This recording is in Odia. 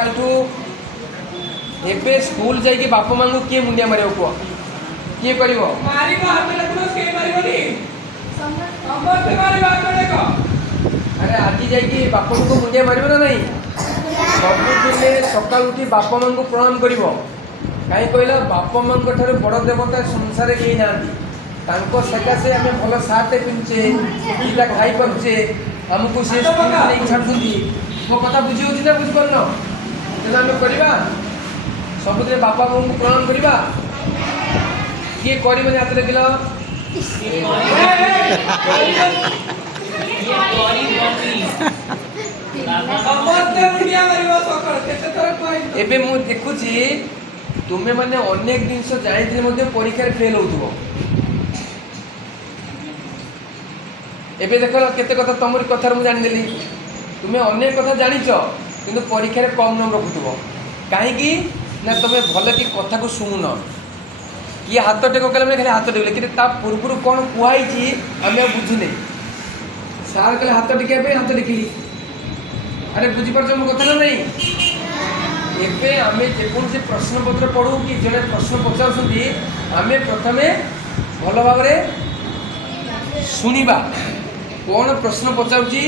ସକାଳଠୁ ଏବେ ସ୍କୁଲ ଯାଇକି ବାପା ମାଙ୍କୁ କିଏ ମୁଣ୍ଡିଆ ମାରିବ କୁହ? କିଏ କରିବ? ଆରେ ଆଜି ଯାଇକି ବାପାଙ୍କୁ ମୁଣ୍ଡିଆ ମାରିବ ନା ନାହିଁ? ସବୁଦିନେ ସକାଳୁ ଉଠି ବାପା ମାଙ୍କୁ ପ୍ରଣାମ କରିବ। କାହିଁ କହିଲ, ବାପା ମାଙ୍କ ଠାରୁ ବଡ଼ ଦେବତା ସଂସାରରେ କେହି ନାହାନ୍ତି। ତାଙ୍କ ସକାଶେ ଆମେ ଭଲ ସାର୍ଟ ପିନ୍ଧୁଛେ, ଦୁଇଟା ଖାଇପାରୁଛେ, ଆମକୁ ସେ ସ୍କୁଲକୁ ନେଇକି ଛାଡ଼ୁଛନ୍ତି। ମୋ କଥା ବୁଝି ହେଉଛି ନା ବୁଝିପାରୁନ? ତେଣୁ ଆମେ କରିବା ସବୁଦିନେ ବାପା ମାଙ୍କୁ ପ୍ରଣାମ କରିବା। କିଏ କରିବନି ହାତ ଦେଖିଲ? ଏବେ ମୁଁ ଦେଖୁଛି ତୁମେ ମାନେ ଅନେକ ଜିନିଷ ଜାଣିଥିଲେ ମଧ୍ୟ ପରୀକ୍ଷାରେ ଫେଲ୍ ହେଉଥିବ। ଏବେ ଦେଖ କେତେ କଥା ତମରି କଥାରେ ମୁଁ ଜାଣିଦେଲି। ତୁମେ ଅନେକ କଥା ଜାଣିଛ କିନ୍ତୁ ପରୀକ୍ଷାରେ କମ୍ ନମ୍ବର ରଖୁଥିବ। କାହିଁକି ନା ତମେ ଭଲ କି କଥାକୁ ଶୁଣୁନ। କିଏ ହାତ ଟେକ କଲେ ମାନେ ଖାଲି ହାତ ଟେକିଲେ, କିନ୍ତୁ ତା ପୂର୍ବରୁ କ'ଣ କୁହାହେଇଛି ଆମେ ଆଉ ବୁଝୁନେ। ସାର୍ କହିଲେ ହାତ ଟେକିବା ପାଇଁ, ହାତ ଟେକିଲି। ଆରେ ବୁଝିପାରୁଛ ମୋ କଥା ନା ନାହିଁ? ଏବେ ଆମେ ଯେକୌଣସି ପ୍ରଶ୍ନପତ୍ର ପଢ଼ୁ କି ଜଣେ ପ୍ରଶ୍ନ ପଚାରୁଛନ୍ତି, ଆମେ ପ୍ରଥମେ ଭଲ ଭାବରେ ଶୁଣିବା। କ'ଣ ପ୍ରଶ୍ନ ପଚାରୁଛି